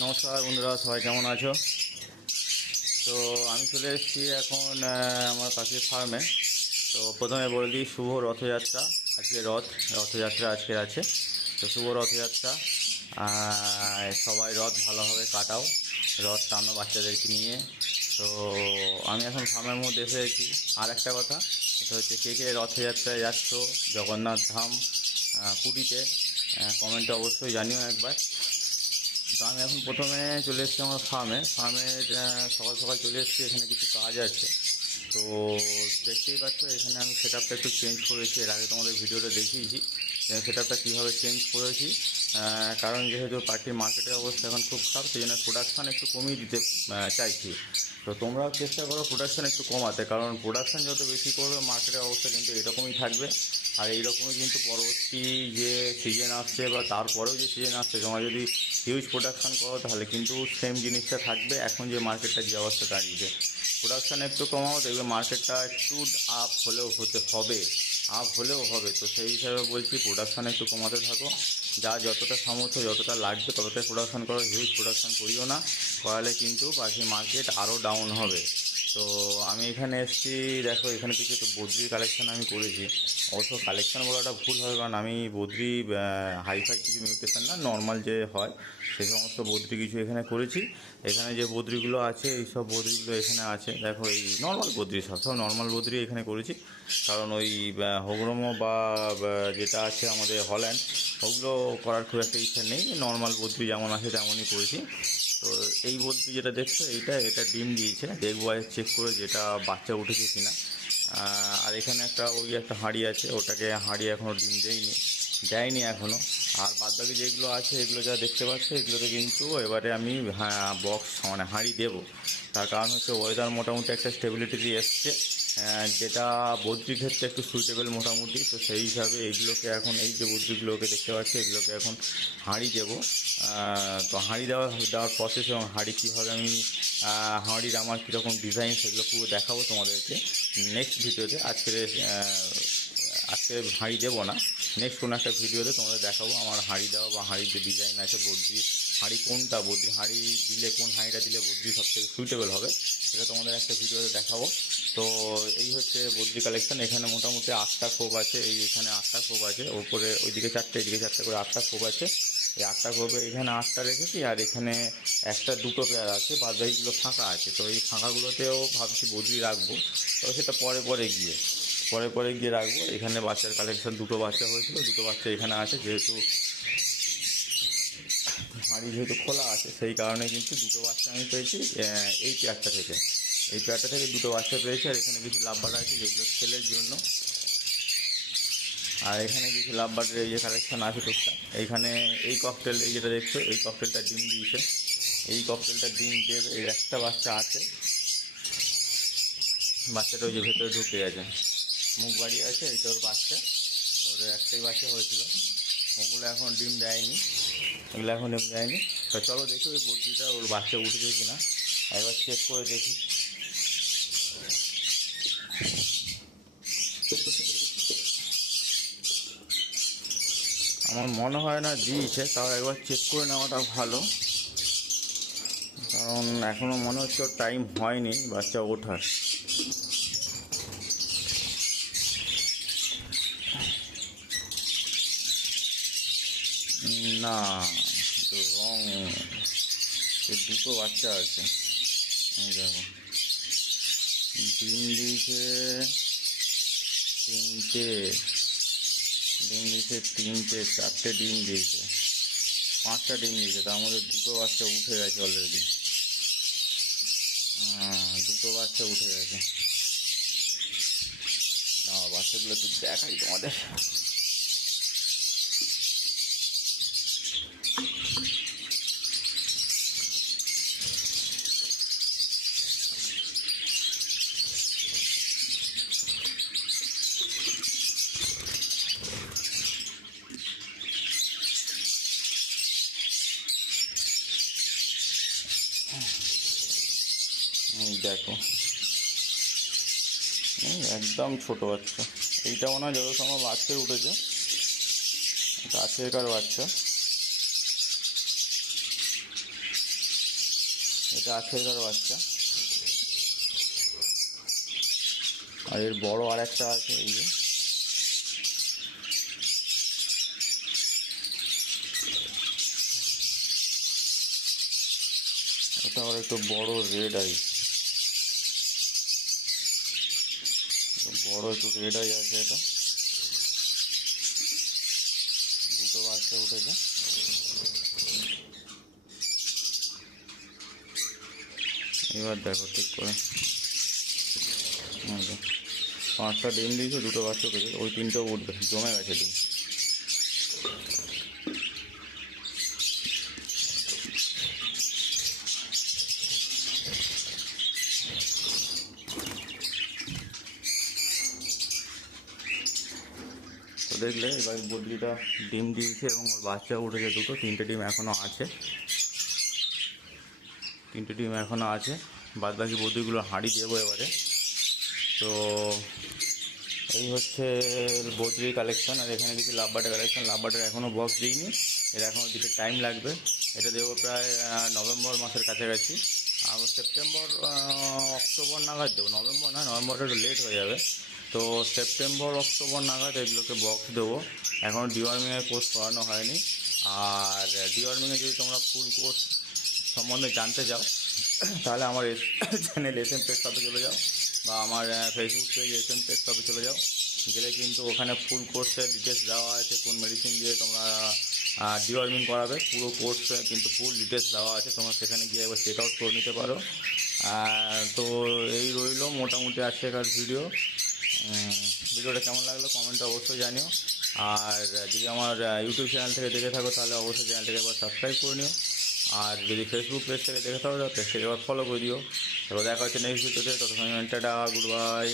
নমস্কার বন্ধুরা, সবাই কেমন আছো? তো আমি চলে এসেছি এখন আমার পাখির ফার্মে। তো প্রথমে বলে দিই, শুভ রথযাত্রা। আজকে রথযাত্রা আজকের আছে। তো শুভ রথযাত্রা। সবাই রথ ভালোভাবে কাটাও, রথ টানো বাচ্চাদেরকে নিয়ে। তো আমি এখন ফার্মের মধ্যে এসেছি। আর একটা কথা, এটা হচ্ছে কে কে রথযাত্রায় যাচ্ছ জগন্নাথ ধাম পুরীতে, কমেন্টে অবশ্যই জানিও একবার। তো আমি এখন প্রথমে চলে এসেছি আমার ফার্মের সকাল সকাল চলে এসেছি। এখানে কিছু কাজ আছে। তো দেখতেই পাচ্ছ, এখানে আমি সেট আপটা একটু চেঞ্জ করেছি। এর আগে তোমাদের ভিডিওটা দেখিয়েছি যে সেট আপটা কীভাবে চেঞ্জ করেছি। কারণ যেহেতু পাখির মার্কেটের অবস্থা এখন খুব খারাপ, সেই জন্য প্রোডাকশান একটু কমিয়ে দিতে চাইছি। তো তোমরাও চেষ্টা করো প্রোডাকশান একটু কমাতে, কারণ প্রোডাকশান যত বেশি করবে মার্কেটের অবস্থা কিন্তু এরকমই থাকবে। আর এইরকমই কিন্তু পরবর্তী যে সিজন আসছে বা তারপরেও যে সিজন আসছে, তোমরা যদি হিউজ প্রোডাকশান করো তাহলে কিন্তু সেম জিনিসটা থাকবে। এখন যে মার্কেটটা যে অবস্থা দাঁড়িয়েছে, প্রোডাকশান একটু কমাও, দেখবে মার্কেটটা একটু আপ হলেও হবে। তো সেই হিসাবে বলছি, প্রোডাকশান একটু কমাতে থাকো। যা যতটা সামর্থ্য, যতটা লাগবে ততটাই প্রোডাকশান করো, হিউজ প্রোডাকশান করিও না। করালে কিন্তু পাখির মার্কেট আরও ডাউন হবে। তো আমি এখানে এসেছি, দেখো এখানে কিছু একটু বদ্রির কালেকশান আমি করেছি। অবশ্য কালেকশান বলাটা ভুল হবে, কারণ আমি বদ্রি হাইফাই কিছু মিউটেশন না, নর্মাল যে হয় সেই সমস্ত বদ্রি কিছু এখানে করেছি। এখানে যে বদ্রিগুলো আছে, এই সব বদ্রিগুলো এখানে আছে। দেখো এই নর্মাল বদ্রি, সব নর্মাল বদ্রি এখানে করেছি। কারণ ওই হোগ্রমো বা যেটা আছে আমাদের হল্যান্ড, ওগুলো করার খুব একটা ইচ্ছা নেই। নর্মাল বদ্রি যেমন আছে তেমনই করেছি। তো এই বদ্রি যেটা দেখছো, এটা ডিম দিয়েছে, দেখবো চেক করে যেটা বাচ্চা উঠেছে কিনা। আর এখানে একটা হাঁড়ি আছে, ওটাকে হাঁড়ি এখনও ডিম দেয়নি এখনও। আর বাদবাকি যেগুলো আছে, এগুলো যা দেখতে পাচ্ছ, এগুলোতে কিন্তু এবারে আমি বক্স মানে হাঁড়ি দেবো। তার কারণ হচ্ছে ওয়েদার মোটামুটি একটা স্টেবিলিটি দিয়ে এসছে, যেটা বদ্রির ক্ষেত্রে একটু সুইটেবল মোটামুটি। তো সেই হিসাবে এইগুলোকে এখন, এই যে বদ্রিগুলোকে দেখতে পাচ্ছি, এগুলোকে এখন হাঁড়ি দেবো। তো দেওয়ার প্রসেস এবং হাঁড়ি কীভাবে আমি হাঁড়ির আমার কীরকম ডিজাইন, সেগুলো পুরো দেখাবো তোমাদেরকে নেক্সট ভিডিওতে। আজকে হাঁড়ি দেবো না, নেক্সট কোনো একটা ভিডিওতে তোমাদের দেখাবো আমার হাঁড়ি দেওয়া বা হাঁড়ির যে ডিজাইন আছে। বদ্রির হাঁড়ি কোনটা, বদ্রির হাঁড়ি দিলে কোন হাঁড়িটা দিলে বদ্রি সবথেকে সুইটেবল হবে, সেটা তোমাদের একটা ভিডিওতে দেখাবো। তো এই হচ্ছে বদ্রি কালেকশন। এখানে মোটামুটি 8টা খোপ আছে, এখানে 8টা খোপ আছে, ওপরে ওইদিকে 4টে, এদিকে 4টে করে 8টা খোপ আছে। এই 8টা খোপে এখানে 8টা রেখেছি, আর এখানে দুটো পেয়ার আছে, বাদবাকিগুলো ফাঁকা আছে। তো এই ফাঁকাগুলোতেও ভাবছি বদ্রি রাখবো, তো সেটা পরে গিয়ে রাখবো। এখানে বাচ্চার কালেকশন, দুটো বাচ্চা হয়েছিল, দুটো বাচ্চা এখানে আছে। যেহেতু হাঁড়ি খোলা আছে, সেই কারণে কিন্তু দুটো বাচ্চা আমি পেয়েছি এই পেয়ারটা থেকে দুটো বাচ্চা পেয়েছি। আর এখানে কিছু লাভবার আছে যেগুলো ছেলের জন্য। আর এখানে কিছু লাভবারের এই যে কালেকশন আছে টুকটাক। এইখানে এই ককটেল, এই যেটা দেখছো, এই ককটেলটা ডিম দিয়েছে। এই ককটেলটা ডিম দেবে, এর একটা বাচ্চা আছে। বাচ্চাটা ওই যে ভেতরে ঢুকে গেছে, মুখ বাড়িয়ে আছে, এইটা ওর বাচ্চা। ওর একটাই বাচ্চা হয়েছিল, ওগুলো এখন ডিম দেয়নি। তো চলো দেখি ওই বদ্রিটা ওর বাচ্চা উঠেছে কিনা, একবার চেক করে দেখি। আমার মনে হয় না দিয়েছে, তাও একবার চেক করে নেওয়াটা ভালো, কারণ এখনও মনে হচ্ছে ওর টাইম হয়নি বাচ্চা ওঠার। না, তো রং, দুটো বাচ্চা আছে। এই দেখো, ডিম দিয়েছে তিনটে, 4টে ডিম দিয়েছে, 5টা ডিম দিয়েছে। তার মধ্যে দুটো বাচ্চা উঠে গেছে অলরেডি। দুটো বাচ্চা উঠে গেছে। না, বাচ্চাগুলো একটু দেখাই তোমাদের। দেখো, একদম ছোট বাচ্চা। এইটা মনে হয় যত সময় বাচ্চা উঠেছে, গাছের কার বাচ্চা। এটা আজকেরকার বাচ্চা। আর এর বড় আর একটা আছে, এই যে এটা আবার একটু বড় রেড আই, বড় একটু রেড আই আছে। এটা দুটো বাচ্চা উঠেছে। এবার দেখো ঠিক করে, 5টা ডিম দিয়েছে, দুটো বাচ্চা উঠেছে, ওই 3টেও উঠবে, জমে গেছে ডিম। তো দেখলে এবার বদ্রিটা ডিম দিয়েছে এবং ওর বাচ্চা উঠেছে দুটো, 3টে ডিম এখনও আছে, 3টে ডিম এখনও আছে। বাদ বাকি বদ্রিগুলো হাঁড়ি দেবো এবারে। তো এই হচ্ছে বদ্রির কালেকশন। আর এখানে কিছু লাভবাটের কালেকশন। লাভবাটের এখনও বক্স দিইনি, এর এখনও দিতে টাইম লাগবে। এটা দেবো প্রায় নভেম্বর মাসের কাছাকাছি। সেপ্টেম্বর অক্টোবর নাগাদ দেবো, নভেম্বর না, নভেম্বরটা একটু লেট হয়ে যাবে। তো সেপ্টেম্বর অক্টোবর নাগাদ এগুলোকে বক্স দেবো। এখনও ডিওয়ার্মিংয়ের কোর্স করানো হয়নি। আর ডিওয়ার্মিংয়ে যদি তোমরা ফুল কোর্স সম্বন্ধে জানতে চাও তাহলে আমার চ্যানেল এস এম পেট শপে চলে যাও, বা আমার ফেসবুক পেজ এস এম পেট শপে চলে যাও। গেলে কিন্তু ওখানে ফুল কোর্সের ডিটেলস দেওয়া আছে, কোন মেডিসিন দিয়ে তোমরা ডিওয়ার্মিং করাবে, পুরো কোর্স কিন্তু ফুল ডিটেলস দেওয়া আছে। তোমরা সেখানে গিয়ে একবার চেক আউট করে নিতে পারো। তো এই রইলো মোটামুটি আজকের ভিডিও। ভিডিওটা কেমন লাগলো কমেন্টে অবশ্যই জানিও। আর যদি আমার ইউটিউব চ্যানেল থেকে দেখে থাকো তাহলে অবশ্যই চ্যানেলটাকে একবার সাবস্ক্রাইব করে নিও। আর যদি ফেসবুক পেজ থেকে দেখে থাকো তাহলে পেজটাকে একবার ফলো করে দিও। এবার দেখা হচ্ছে নেক্সট ভিডিওতে, ততক্ষণ টাটা, গুড বাই।